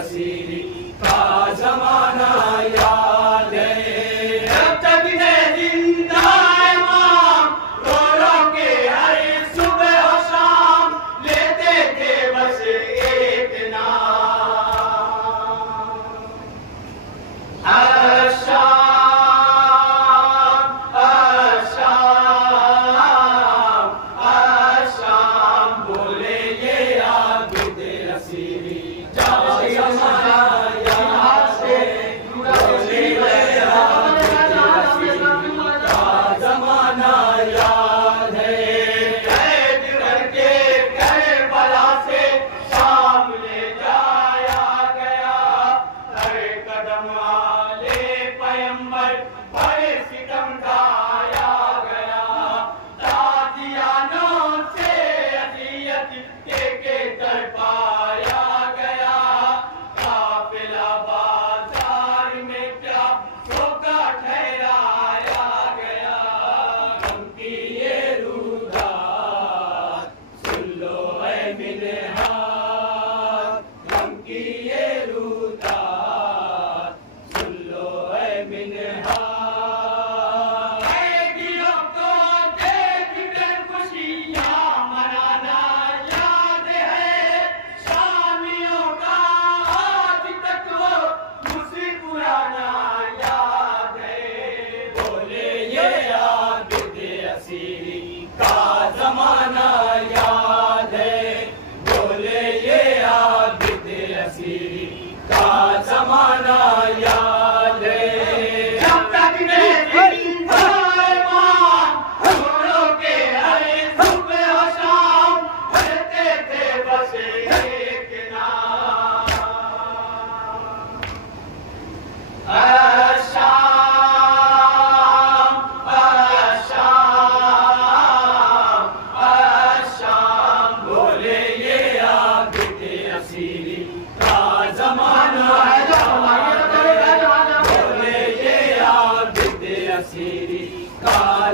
असीरी का जमाना याद है। जब तक मैं जिंदा इमाम रो रो के हर सुबह और शाम लेते थे बस एक नाम आशाम आशाम आशाम बोले ये आबिद असीरी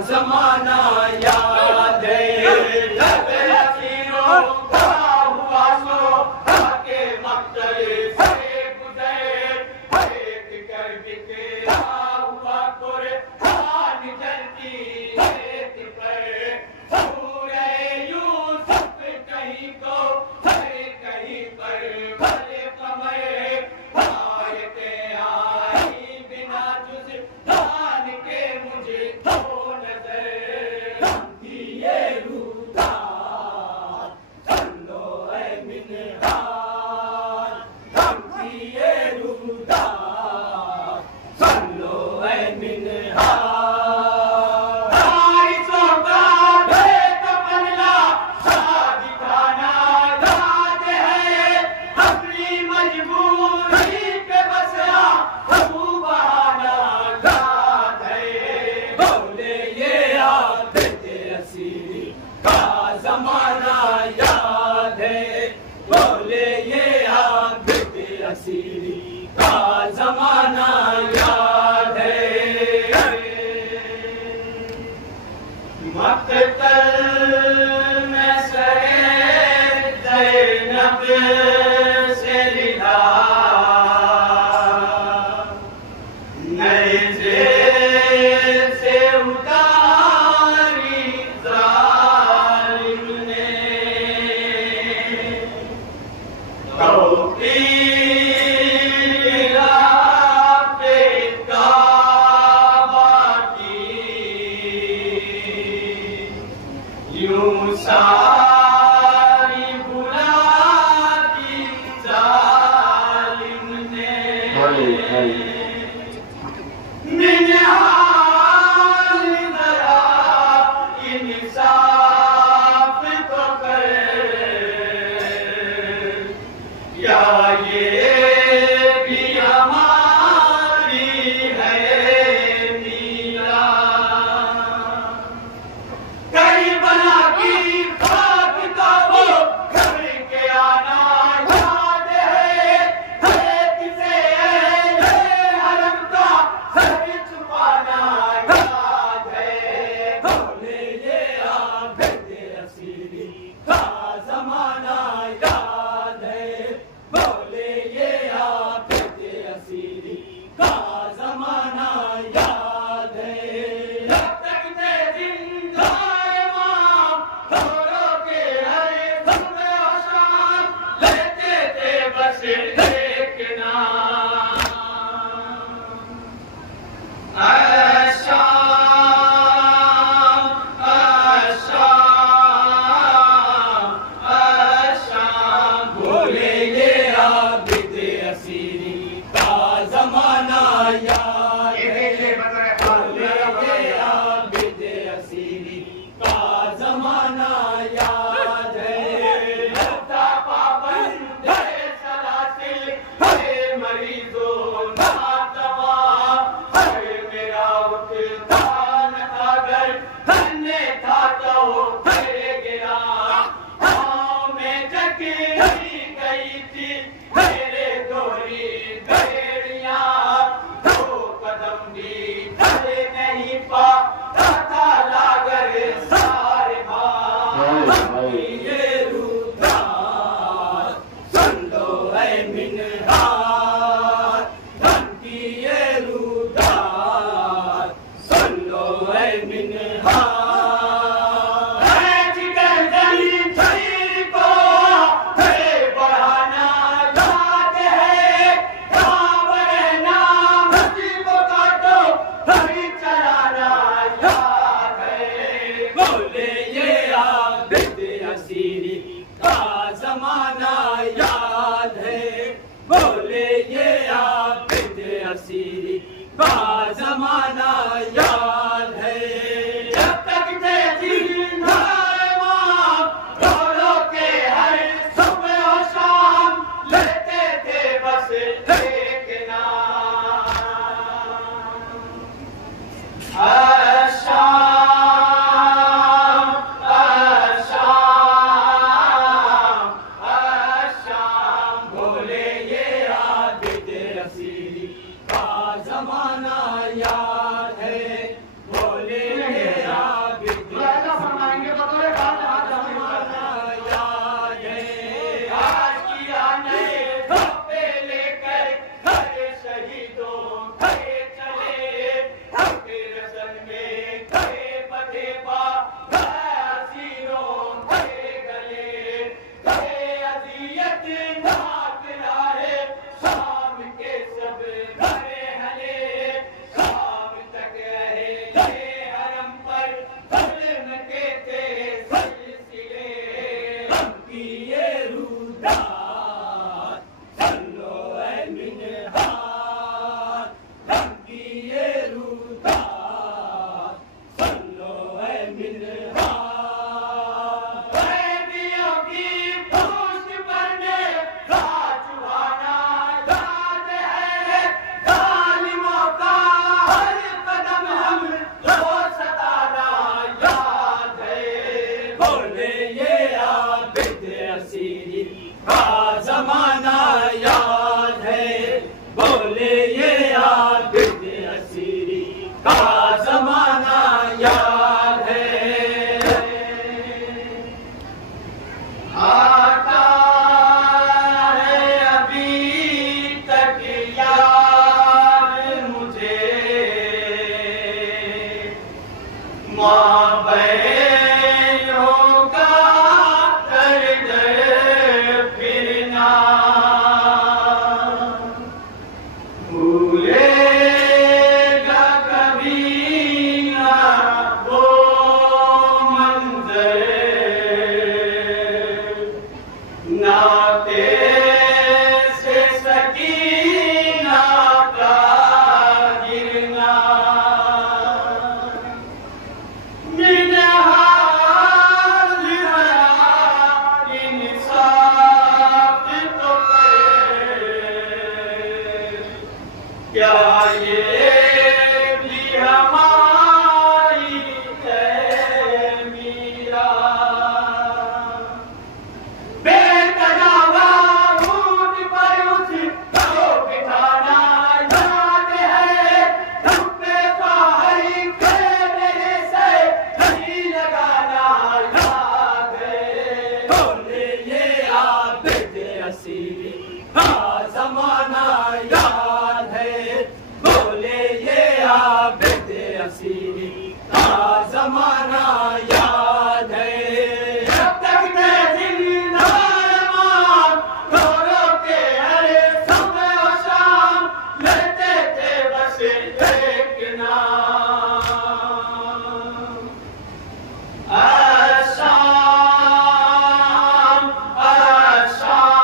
जमाना याद हुआ सो के मक्तल से गुजरे देख कर बिके हुआ कुर्बान जलती रेत पर सूरे यूसुफ कहीं को कहीं पर भले कमर आयते आई बिना जुज जान के मुझे जमाना याद है, बोले ये की नहीं गई थी मेरे दोरी भेड़ियां, दो कदम भी चले नहीं पाता था लागर सारे भाई। ये रुदार सुन लो ऐ मिनहार, धन की ये रुदार सुन लो ऐ मिनहार। जमाना याद है, जब तक थे जिंदा इमाम, दौड़ों के हर सुबह और शाम लेते थे बस एक नाम। आशाम आशाम आशाम, बोले ये आबिद असीरी का जमाना याद है, बोले ये आबिद फरमाएंगे बतौर जमाना याद है। आज किया नए धब्बे लेकर घर शहीदों गए चले, धब्बे रसन में गए बधे बासीरों गए गले, गए अजियत नाक राहे शाम के सब घरे हले, शाम तक रहे ये हरम पर जुल्म के थे सिलसिले। गम की ये रुदार सुन लो ऐ मिनहार, गम की ये रुदार सुन लो ऐ मिनहार। कैदियों की पूछ पर मेरा चुभाना याद है, जालिमों का हर कदम हमको सताना याद है। बोले ये आबिद असीरी का जमाना याद है, बोले ये आबिद असीरी का जमाना याद है। आता है अभी तक याद मुझे माँ बहनों का दर्द फिरना, भूलेगा कभी ना वो मंजर, नाते से सकीना का गिरना। मिनहाल भरा इंसाफ तो करे, क्या ये भी हमारी है मीरा। बेतनावा ऊंट पर उसको बिठाना याद है, धब्बे का हर खेलने से नहीं लगाना याद है। बोले ये आबिद असीरी का जमाना याद है, बोले ये आबिद असीरी का जमाना याद है। जब तक मैं जिंदा इमाम, दौड़ों के हर सुबह और शाम लेते थे बस एक नाम। आशाम आशाम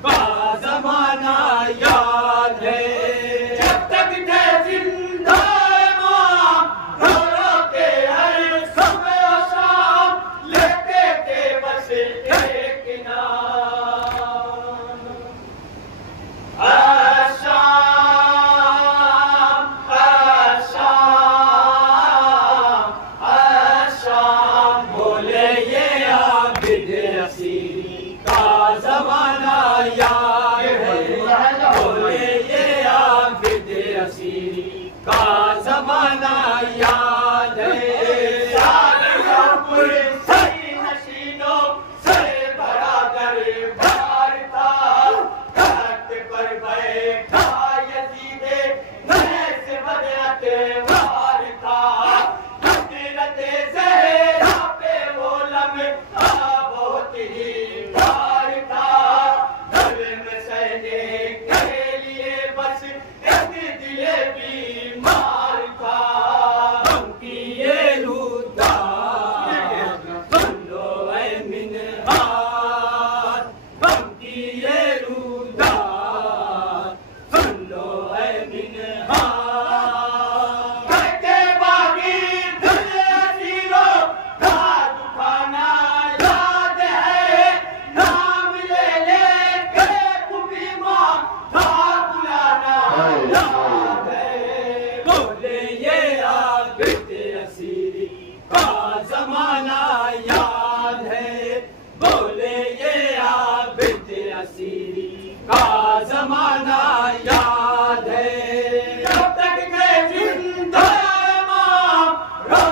का ज़माना याद है। जब तक थे जिंदा इमाम, घरों के हर सुबह और शाम लेते थे बस एक नाम। आशाम, आशाम, आशाम, बोले ये आबिद असीरी का ज़माना याद है। बोले ये आबिद असीरी का ज़माना याद है। सही नशीनों से भरा दरबार था, तख्त पर बैठा यजीदे से बदलते वार था। हकीकते ज़हरा पे वो लम्हा बहुत ही प्यार था। दिल में सहने के लिए बस एक दिले बीमार था। उनकी ये रूदा सुन लो ऐ मिन्हाज, उनकी ये रूदा सुन लो ऐ मिन्हाज। करके बागी दिल असीरों हाथ उठाना याद है। नाम ले के खूबी माँ था बुलाना याद है। बोले ये आबिद असीरी का ज़माना याद है। बोले ये आबिद असीरी का ज़माना याद है। जब तक थे जिंदा इमाम, रो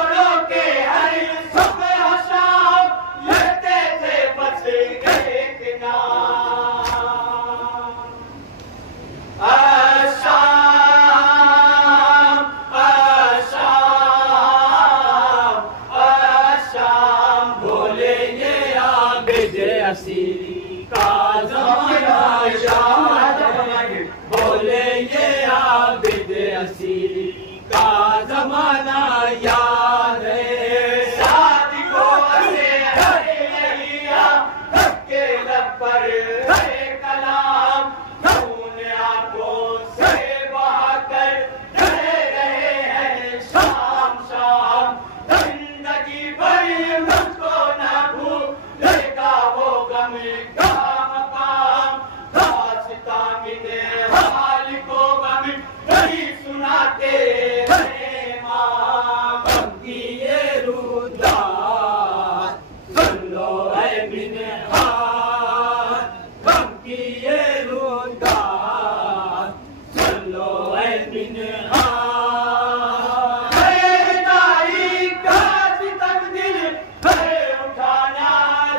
के हर सुबह और शाम लेते थे बस एक नाम। आशाम, आशाम, आशाम, बोले ये आबिद असीरी का ज़माना याद है। बोले ये आबिद असीरी का ज़माना याद है। शादी को से हरे लिया धक्के लब पर है कलाम। खून आंखों से बहाकर रहे हैं शाम शाम। जिंदगी भर मुझको न भूलेगा वो गम का मकाम। दास्तां मिले हाल को गम नहीं सुनाते हैं माम। उनकी ये रूदा सुन लो ऐ मिन्हाज, उनकी ये रूदा सुन लो ऐ मिन्हाज। बेदाई का सितम दिल पर उठाना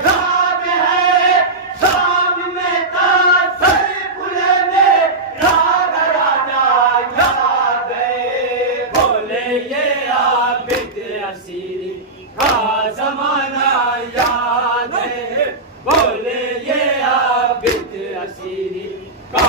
याद है। शाम में तासर खुले में राग राना याद है। बोले ये आबिद असीरी का ज़माना याद है। बोले ये आबिद असीरी का